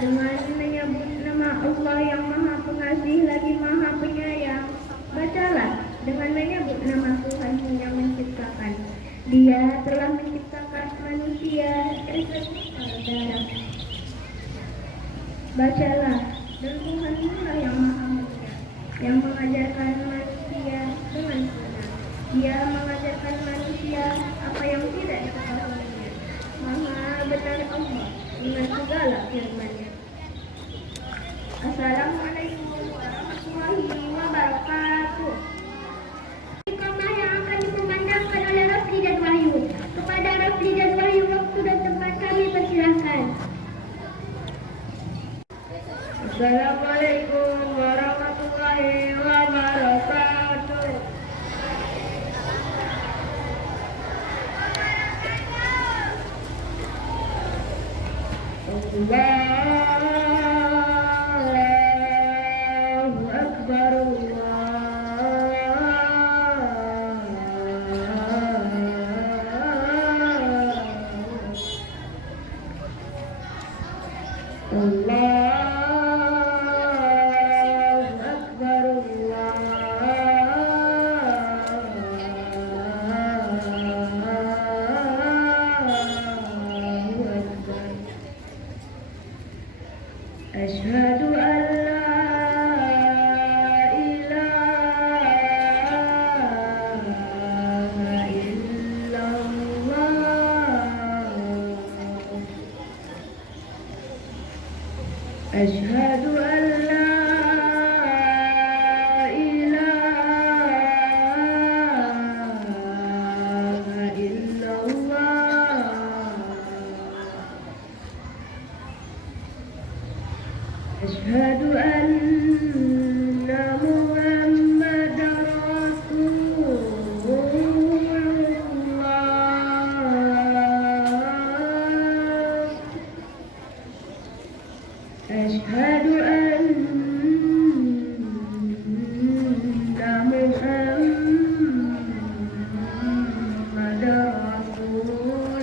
dengan menyebut nama Allah yang Maha Pengasih lagi Maha Penyayang. Bacalah dengan menyebut nama Tuhan yang menciptakan. Dia telah menciptakan manusia dari darah. Bacalah, dan Tuhanmu lah yang Maha Mulia, yang mengajarkan manusia dengan benar. Dia mengajarkan manusia apa yang tidak diketahuinya. Maha benar Allah dengan segala firman-Nya. Assalamualaikum warahmatullahi wabarakatuh. Iqamah yang akan dikumandangkan oleh Rafli dan Wahyu. Kepada Rafli dan Wahyu, waktu dan tempat kami persilahkan. Assalamualaikum warahmatullahi wabarakatuh. Allahu Akbar, Asyhadu an la ilaha illallah. Asyhadu an la ilaha illallah. Asyhadu anna Muhammadar Rasulullah. Asyhadu anna Muhammadar Rasulullah.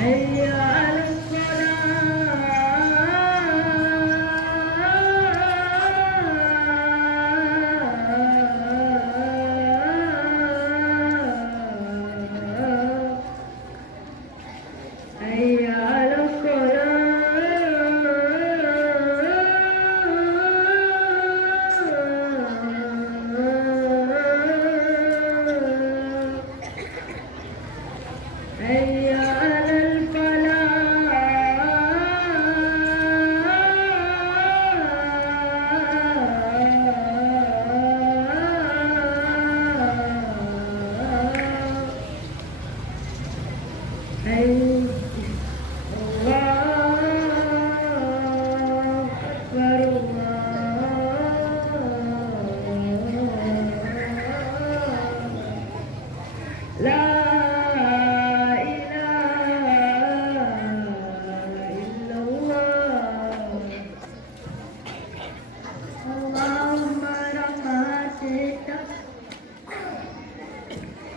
Hayya 'alas shalah. Hayya 'alas shalah. Hayya 'alal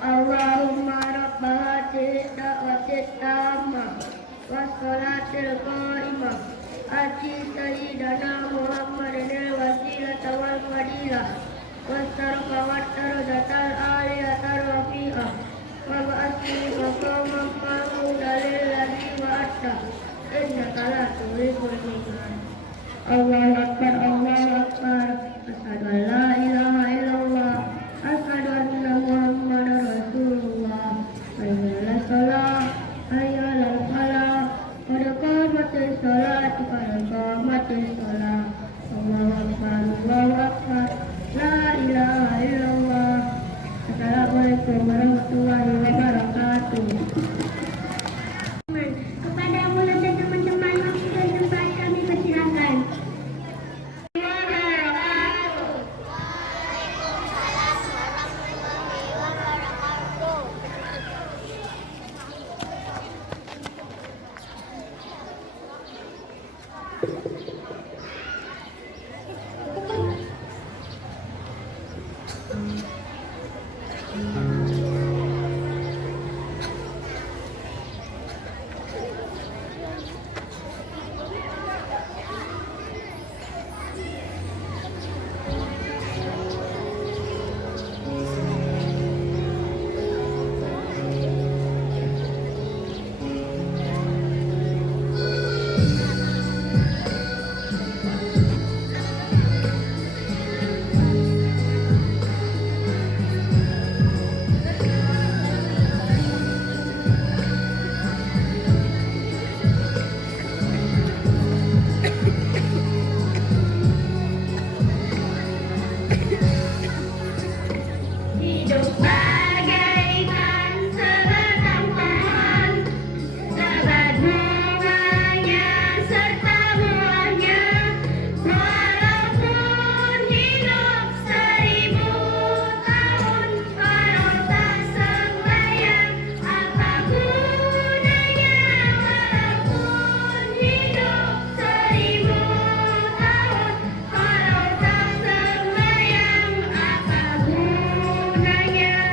Allahumma rabba da'watit tammah wassalatil qa'imah ati sayyidana Muhammadin wasilata wal fadilah wastarqa wattaradatal aliyatar rafi'ah wa ba'asni maqamam mahmudalil ladhi wa'atta innaka la tulihul mi'ad. Allahu Akbar, Allahu Akbar. Asyhadu an la ilaha illallah. Asyhadu anna Muhammadar Rasulullah. Hayya 'alas shalah, hayya 'alal falah. Qad qamatis shalah, qad qamatis shalah. Allahu Akbar, Allahu Akbar. La ilaha illallah. Assalamualaikum warahmatullahi wabarakatuh. Kepada mulut dan teman-teman waktu dan tempat kami persilakan. hidup bagaikan sebatang pohon, lebat bunganya serta buahnya. Walaupun hidup 1000 tahun, kalau tak sembahyang, apa gunanya? Walaupun hidup 1000 tahun, kalau tak sembahyang, apa gunanya?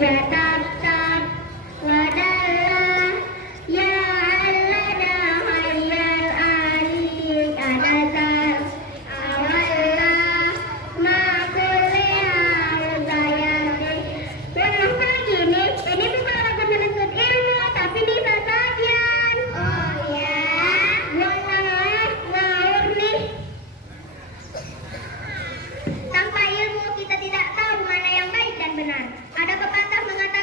Ya tab wadallah ya allada hayyal ali adazal awallah ma kulli al-bayani. Kenapa gini? Ini bukan lagu menuntut ilmu, tapi bisa sajian. Oh ya, ngawur nih. Tanpa ilmu kita tidak tahu mana yang baik dan benar. Ada pepatah mengatakan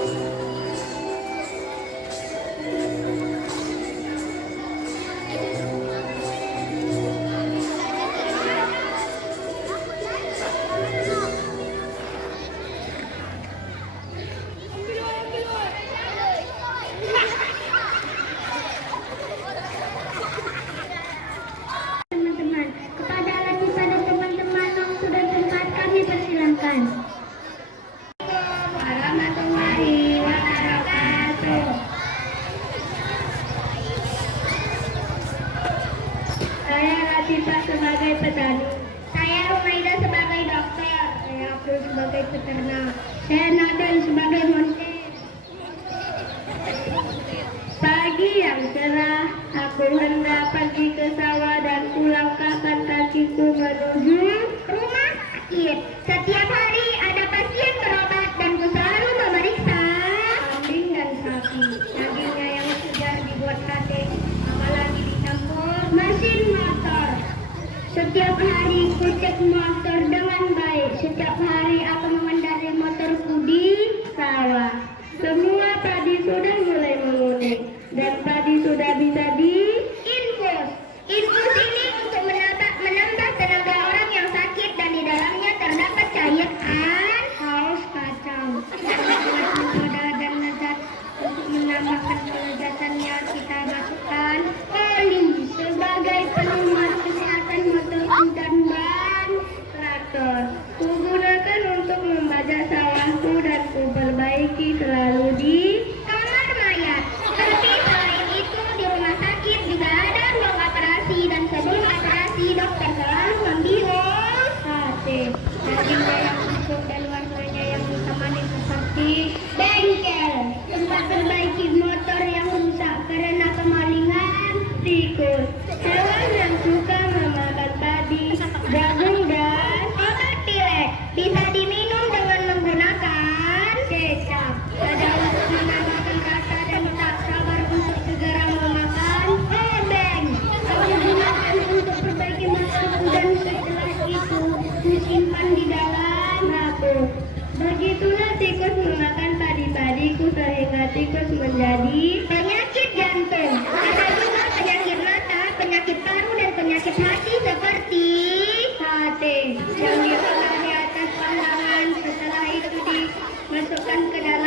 Teman-teman, kepada lagi pada teman-teman yang sudah tempat kami persilakan. Warahmatullahi wabarakatuh. Saya Latifah sebagai petani. Saya Rumaida sebagai dokter. Saya Abdul sebagai peternak. Saya Nadal sebagai montir. Pagi yang cerah, aku hendak pergi ke sawah dan pulang kapan kakiku menuju rumah sakit. Setiap hari ada pasien berobat dan ku selalu memeriksa kambing dan sapi. Dagingnya yang sudah dibuat sate, apalagi dicampur mesin motor. Setiap hari ku cek motor dengan baik. Setiap hari aku mengendarai motorku di sawah. Semua padi sudah mulai menguning dan padi sudah bisa diinfus. Infus ini untuk menambah tenaga orang yang sakit dan di dalamnya terdapat cairan saus kacang. Mudah dan lezat. Untuk menambahkan kelezatannya kita masukkan oli sebagai penguat kesehatan motorku dan ban traktor. Kugunakan untuk membajak sawahku dan ku perbaiki selalu di kamar mayat. Tapi selain itu di rumah sakit juga ada ruang operasi dan sebelum operasi dokter selalu membius sate. Dagingnya yang empuk dan warnanya yang hitam-manis seperti bengkel. Tempat perbaiki motor yang rusak karena kemalingan tikus. Hewan yang suka memakan padi, jagung dan obat pilek bisa diminum dengan menggunakan kecap. Ada untuk menambahkan rasa dan tak sabar untuk segera memakan obeng. Aku gunakan untuk perbaiki motorku dan setelah itu kusimpan di dalam rakuk. Begitulah tikus memakan padi-padiku sehingga tikus menjadi penyakit jantung. Ada juga penyakit mata, penyakit paru dan penyakit hati seperti sate yang ditaruh di atas pandangan. Setelah itu dimasukkan ke dalam